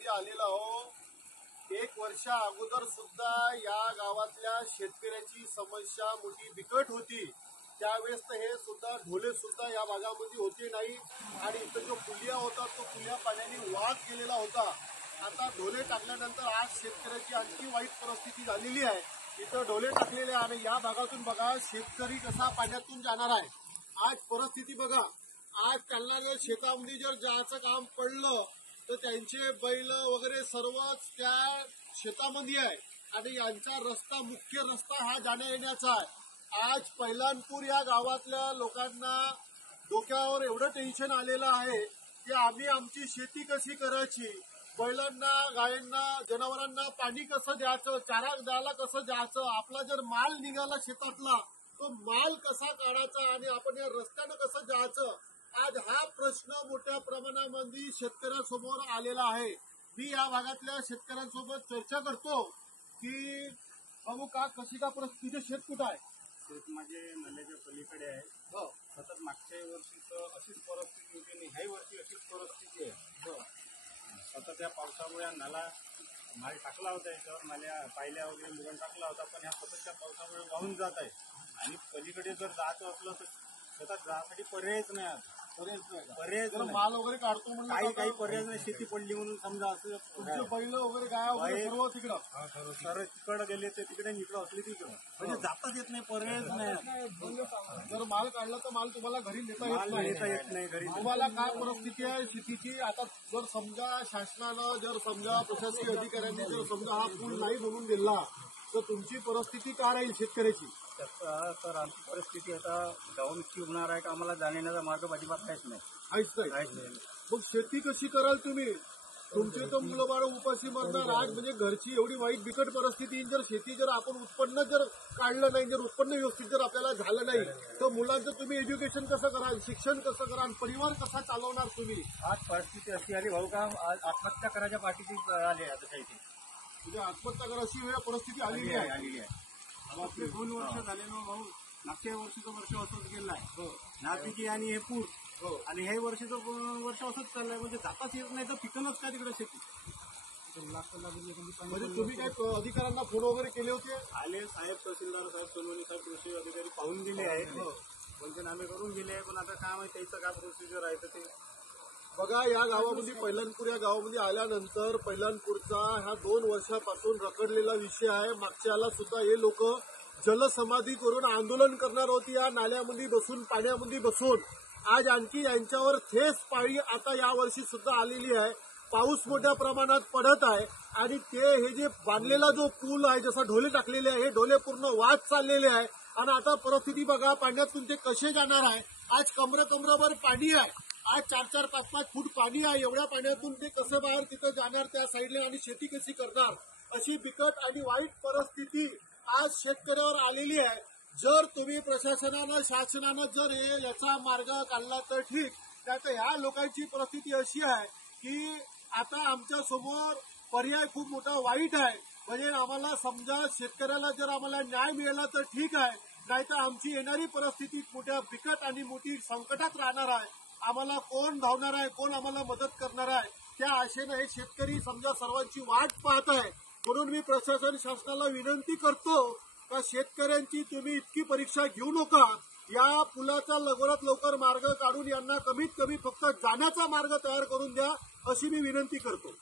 गावामध्ये आलेलो आहोत। एक वर्षा अगोदर सुद्धा या गावातल्या शेतकऱ्याची समस्या मोठी बिकट होती। त्यावेळेस हे सुद्धा ढोले सुद्धा या भागामध्ये होते नाही आणि इथं जो पुलिया होता तो पुलिया पाण्याने वाहत गेलेला होता। आता ढोले टाकल्यानंतर आज शेतकऱ्याची आणखी वाईट परिस्थिती झालेली आहे। इथं ढोले टाकलेले आणि या भागातून बघा शेतकरी कसा पाण्यातून जाणार आहे। आज परिस्थिती बघा, आज त्यांना जर शेतामध्ये जर जायचं काम पडलं तर त्यांचे बैल वगैरे सर्वच त्या शेतामध्ये आहे आणि यांचा रस्ता मुख्य रस्ता हा जाण्या येण्याचा आहे। आज पैलानपूर या गावातल्या लोकांना डोक्यावर एवढं टेन्शन आलेलं आहे की आम्ही आमची शेती कशी करायची, बैलांना गायांना जनावरांना पाणी कसं द्यायचं, चारा द्यायला कसं द्यायचं, आपला जर माल निघाला शेतातला तो माल कसा काढायचा आणि आपण या रस्त्यानं कसं जायचं, आज हा प्रश्न मोठ्या प्रमाणामध्ये शेतकऱ्यांसमोर आलेला आहे। मी या भागातल्या शेतकऱ्यांसोबत चर्चा करतो की बाबू का कशी का परिस्थिती, शेत कुठं आहे? शेत माझे नल्याच्या पलीकडे आहे। सतत मागच्या वर्षीच अशीच परिस्थिती होती आणि ह्याही वर्षी अशीच परिस्थिती आहे। सतत या पावसामुळे नाला माल टाकला होता, याच्यावर नाल्या पायल्या वगैरे मुरण टाकला होता, पण ह्या सततच्या पावसामुळे वाहून जात आहे आणि पलीकडे जर जायचं असलं तर शेतात जाण्यासाठी पर्यायच नाही। पर्यायच माल वगैरे काढतो म्हणून काही पर्याय नाही, शेती पडली म्हणून समजा असं तुमचे बैल वगैरे गाय वगैरे सर्व तिकडं सर तिकडं गेले ते तिकडे इकडं असले तिकडं म्हणजे जाताच येत नाही, पर्यायच नाही। जर माल काढला तर माल तुम्हाला घरी नेता येत नाही घरी। तुम्हाला काय परिस्थिती आहे शेतीची? आता जर समजा शासनानं जर समजा प्रशासकीय अधिकाऱ्यांनी जर समजा हा पूल नाही बनवून दिला तर तुमची परिस्थिती काय राहील शेतकऱ्याची? तर आमची परिस्थिती आता जाऊन इतकी होणार आहे का आम्हाला जाण्याचा मार्ग अजिबात काहीच नाही। मग शेती कशी कराल तुम्ही? तुमचे तर मुलं बाळ उपाशी मरणार आज, म्हणजे घरची एवढी वाईट बिकट परिस्थिती। जर शेती जर आपण उत्पन्न जर काढलं नाही, जर उत्पन्न व्यवस्थित जर आपल्याला झालं नाही तर मुलांचं तुम्ही एज्युकेशन कसं कराल, शिक्षण कसं कराल, परिवार कसा चालवणार तुम्ही? आज परिस्थिती अशी आली भाऊ का आज आत्महत्या करायच्या पाठीची आली आता काही म्हणजे आत्महत्या करायची वेळ परिस्थिती आलेली आहे। आपले 2 वर्ष झाले ना भाऊ, मागच्या वर्षीचं वर्ष असंच गेलं आहे नापिकी आणि हे पूर आणि हे वर्षीचं वर्ष असंच चाललंय, म्हणजे जाताच येत नाही तर पिकनच काय तिकडे शेती। म्हणजे तुम्ही काय अधिकाऱ्यांना फोन वगैरे केले होते? आले साहेब, तहसीलदार साहेब, सोनवणी साहेब, कृषी अधिकारी पाहून गेले आहेत, पंचनामे करून गेले, पण आता काय माहिती त्याचं काय प्रोसिजर आहे तर ते बघा। या गावामध्ये पैलानपूर या गावामध्ये आल्यानंतर पैलानपूरचा ह्या 2 वर्षापासून रखडलेला विषय आहे। मागच्याला सुद्धा हे लोक जलसमाधी करून आंदोलन करणार होती या नाल्यामध्ये बसून, पाण्यामध्ये बसून। आज आणखी यांच्यावर ठेस पाळी आता या वर्षी सुद्धा आलेली आहे। पाऊस मोठ्या प्रमाणात पडत आहे आणि हे जे बांधलेला जो पूल आहे, जसं ढोले टाकलेले आहे, हे ढोले पूर्ण वाद चाललेले आहे आणि आता परिस्थिती बघा पाण्यातून ते कसे जाणार आहे। आज कमराभर पाणी आहे, आज 4-4, 5-5 फूट पाणी आहे। एवढ्या पाण्यातून ते कसं बाहेर तिथं जाणार त्या साईडला आणि शेती कशी करणार? अशी बिकट आणि वाईट परिस्थिती आज शेतकऱ्यावर आलेली आहे। जर तुम्ही प्रशासनानं शासनानं जर याचा मार्ग काढला तर ठीक, त्यात ह्या लोकांची परिस्थिती अशी आहे की आता आमच्या समोर पर्याय खूप मोठा वाईट आहे। म्हणजे आम्हाला समजा शेतकऱ्याला जर आम्हाला न्याय मिळाला तर ठीक आहे, नाहीतर आमची येणारी परिस्थिती मोठ्या बिकट आणि मोठी संकटात राहणार आहे। आम्हाला कोण धावणार आहे, कोण आम्हाला मदत करणार आहे, त्या आशेनं हे शेतकरी समजा सर्वांची वाट पाहत आहे। म्हणून मी प्रशासन शासनाला विनंती करतो का शेतकऱ्यांची तुम्ही इतकी परीक्षा घेऊ नका। या पुलाचा लवकरात लवकर मार्ग काढून यांना कमीत कमी फक्त जाण्याचा मार्ग तयार करून द्या, अशी मी विनंती करतो।